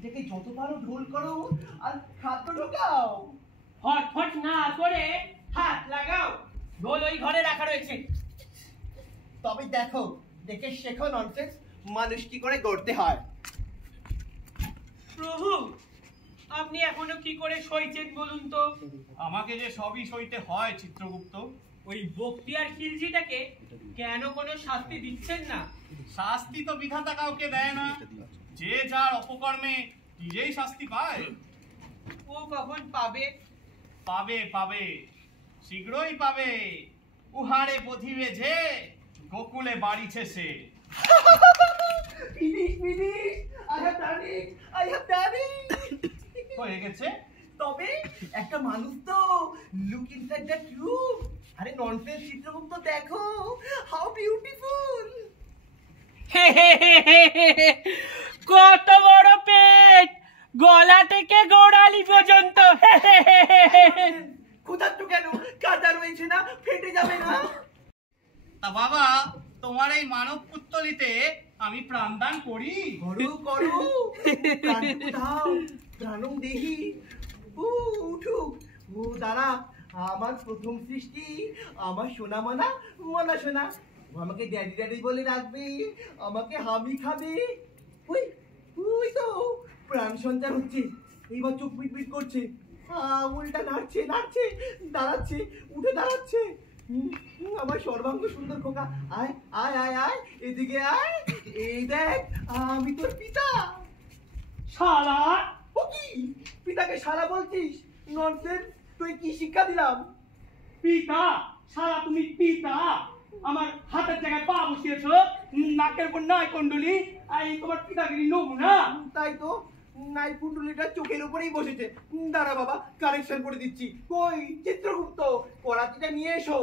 এটাকে যত পারো ঢোল করো আর খাদ্য ঢোকাও। ফটফট না করে হাত লাগাও। ঢোল ওই ঘরে রাখা রয়েছে। তবে দেখো, দেখে শেখো ননসেন্স, মানুষ কি করে গড়তে হয়। প্রভু, আপনি এখনো কি করে সইছেন বলুন তো? আমাকে যে সবই সইতে হয় চিত্রগুপ্ত। ওই বক্তিয়ার খিলজিটাকে কেন কোনো শাস্তি দিচ্ছেন না? শাস্তি তো বিধাতা কাউকে দেয় না, যে যার অপকর্মে নিজেই শাস্তি পায়। ও কখন পাবে? পাবে পাবে, শীঘ্রই পাবে। উহারে বধিবে যে, গোকুলে বাড়িছে সে। Finish finish, I have done it, I have done it. হয়ে গেছে। তবে একটা মানুষ তো, লুক ইনসাইড দ্যাট রুম। আরে ননসেন্স চিত্রগুপ্ত, দেখো হাউ বিউটিফুল। কত বড় পেট, গলা থেকে গোড়ালি পর্যন্ত। ক্ষুধার্ত কেন? কাদা রয়েছে না, ফেটে যাবে না? তা বাবা, তোমার এই মানব পুত্তলিতে আমি প্রাণদান করি। করো করো, প্রাণটুকু দাও, প্রাণম দেহি। উঠুক, ও দাঁড়া, আমার প্রথম সৃষ্টি, আমার সোনা মনা মনা সোনা। ও আমাকে ড্যাডি ড্যাডি বলে ডাকবে, আমাকে হামি খাবে। ওই ওই তো প্রাণ সঞ্চার হচ্ছে, এইবার চোখ পিট পিট করছে, আঙুলটা নাড়ছে নাড়ছে, দাঁড়াচ্ছে, উঠে দাঁড়াচ্ছে। আমার সর্বাঙ্গ সুন্দর খোকা, আয় আয় আয় আয়, এদিকে আয়। এই দেখ, আমি তোর পিতা। শালা! ও কি, পিতাকে শালা বলছিস? ননসেন্স, তুই কি শিক্ষা দিলাম? পিতা? শালা তুমি পিতা? আমার হাতের জায়গায় পা বসিয়েছো, নাকের উপর নাই কুণ্ডলি, আর এই তোমার পিতাগিরি নমুনা। তাই তো, নাই কুণ্ডলিটা চোখের উপরেই বসেছে। দাঁড়া বাবা, কারেকশন করে দিচ্ছি। কই চিত্রগুপ্ত, করাতিটা নিয়ে এসো।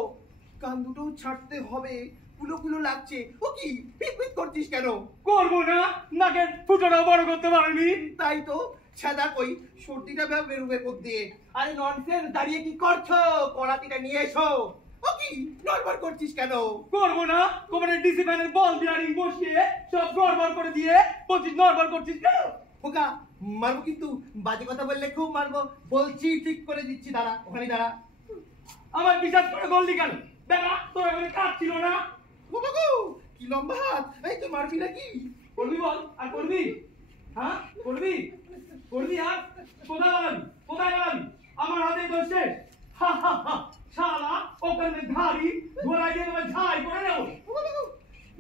কান দুটো ছাড়তে হবে, কুলো কুলো লাগছে। ও কি, পিট পিট করছিস কেন? করবো না, নাকের ফুটোটাও বড় করতে পারিনি। তাই তো, সাদা কই, সর্দিটা বেরোবে কোথ দিয়ে? আরে ননসেন্স, দাঁড়িয়ে কি করছো? করাতিটা নিয়ে এসো। ও কি, নড়বড় করছিস কেন? করবো না, তোমার ডিসিপ্লিনের বল বিয়ারিং বসিয়ে সব গড়বড় করে দিয়ে বলছিস নড়বড় করছিস কেন? খোকা, মারবো কিন্তু, বাজে কথা বললে খুব মারবো। বলছি, ঠিক করে দিচ্ছি, দাঁড়া, ওখানে দাঁড়া। আমার বিশ্বাস করে বললি কেন? দেখা তোর এখানে কাজ ছিল না। ও বাবু, কি লম্বা হাত, এই তো মারবি নাকি? করবি বল, আর করবি? হ্যাঁ করবি? করবি আর কোথায় লাগাবি? কোথায় লাগাবি? আমার হাতে বসে শালা ওখানে ধারি ঘোড়া দিয়ে তোমার ঝাই করে নেবো। ও বাবু,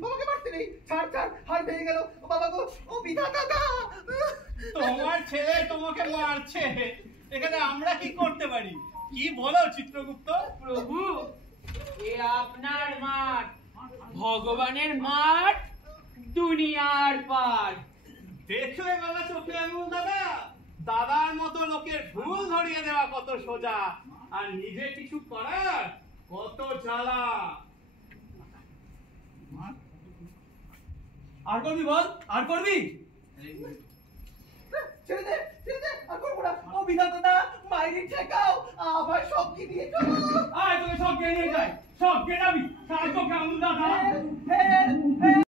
বাবাকে মারতে নেই, ছাড় ছাড়, হার ভেঙে গেল। ও বাবা গো, ও বিধাতা দা। তোমার ছেলে তোমাকে মারছে, এখানে আমরা কি করতে পারি? কি বলো চিত্রগুপ্ত? প্রভু, এ আপনার মাঠ, ভগবানের মাঠ, দুনিয়ার পাঠ। দেখলে বাবা চোখে আঙুল দাদা, দাদার মতো লোকের ভুল ধরিয়ে দেওয়া কত সোজা, আর নিজে কিছু করার কত জ্বালা। আর করবি বল, আর করবি? ছেড়ে দে, ছেড়ে দে, আর করবো না। ও বিধাতা দা, মাইরি ঠেকাও, আবার সব কি নিয়ে চলো। আয় তোকে সব নিয়ে যায়, সব গেটাবি, সারা চোখে আঙুল দাদা। Help, help.